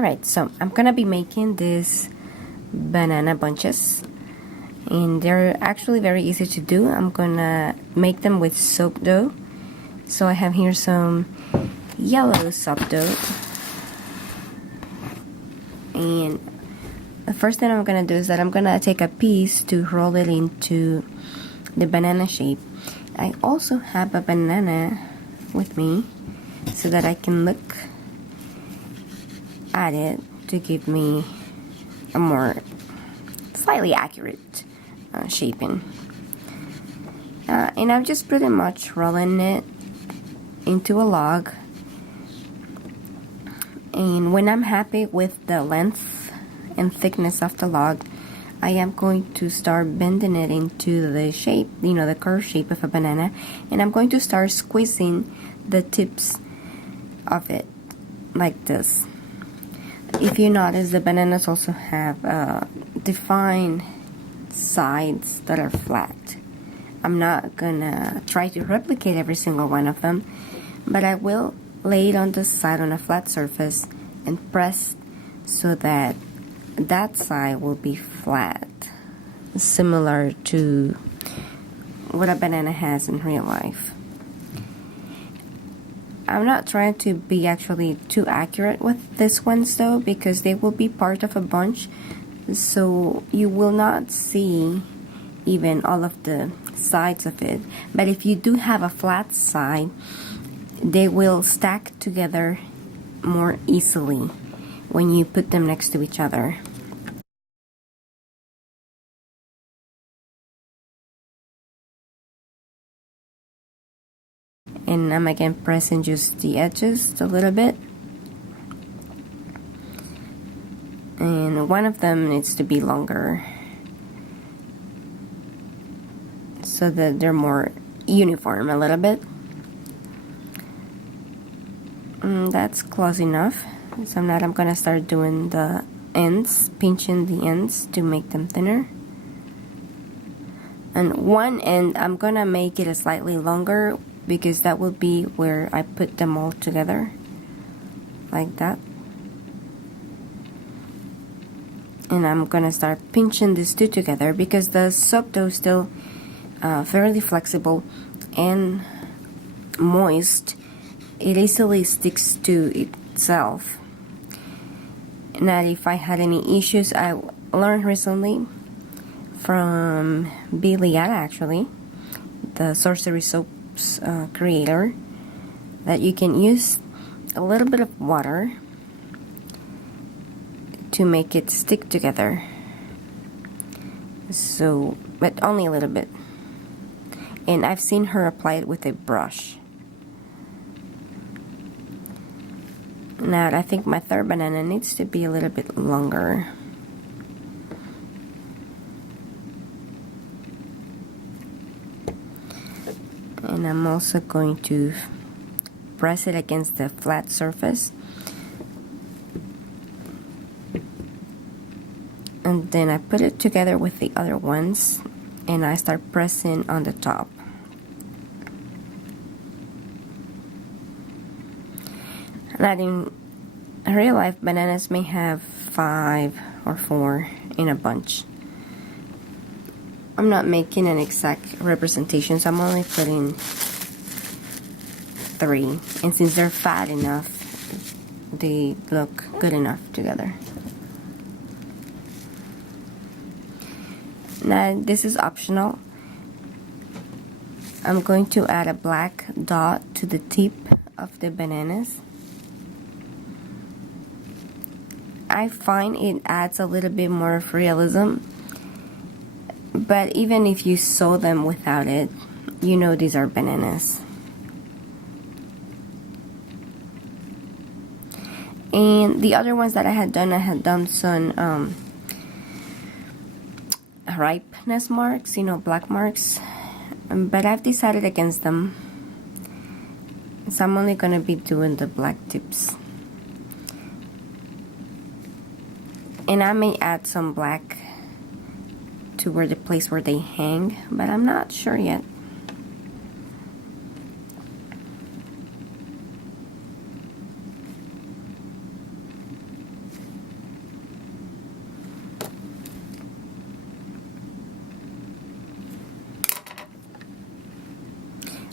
Alright, so I'm gonna be making these banana bunches, and they're actually very easy to do. I'm gonna make them with soap dough. So I have here some yellow soap dough, and the first thing I'm gonna do is that I'm gonna take a piece to roll it into the banana shape. I also have a banana with me so that I can look at it to give me a more slightly accurate shaping. And I'm just pretty much rolling it into a log, and when I'm happy with the length and thickness of the log, I am going to start bending it into the shape, the curved shape of a banana, and I'm going to start squeezing the tips of it like this. If you notice, the bananas also have defined sides that are flat. I'm not gonna try to replicate every single one of them, but I will lay it on the side on a flat surface and press so that that side will be flat, similar to what a banana has in real life. I'm not trying to be actually too accurate with this ones though, because they will be part of a bunch, so you will not see even all of the sides of it. But if you do have a flat side, they will stack together more easily when you put them next to each other. And I'm again pressing just the edges a little bit. And one of them needs to be longer so that they're more uniform a little bit. That's close enough. So now I'm gonna start doing the ends, pinching the ends to make them thinner. And one end I'm gonna make it slightly longer, because that will be where I put them all together, like that. And I'm gonna start pinching these two together, because the soap dough is still fairly flexible and moist. It easily sticks to itself. Now, if I had any issues, I learned recently from Billy actually, the Sorcery Soaps creator, that you can use a little bit of water to make it stick together. So, but only a little bit. And I've seen her apply it with a brush. Now, I think my third banana needs to be a little bit longer. And I'm also going to press it against the flat surface. And then I put it together with the other ones, and I start pressing on the top. Now, in real life, bananas may have 5 or 4 in a bunch. I'm not making an exact representation, so I'm only putting 3. And since they're fat enough, they look good enough together. Now, this is optional. I'm going to add a black dot to the tip of the bananas. I find it adds a little bit more of realism, but even if you sew them without it, you know these are bananas. And the other ones that I had done some ripeness marks, black marks, but I've decided against them, so I'm only going to be doing the black tips. And I may add some black to the place where they hang, but I'm not sure yet.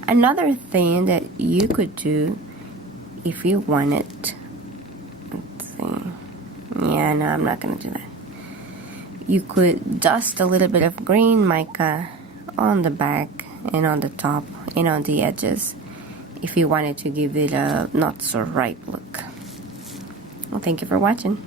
Another thing that you could do if you wanted, let's see, yeah, no, I'm not gonna do that. You could dust a little bit of green mica on the back and on the top and on the edges if you wanted to give it a not so ripe look. Well, thank you for watching.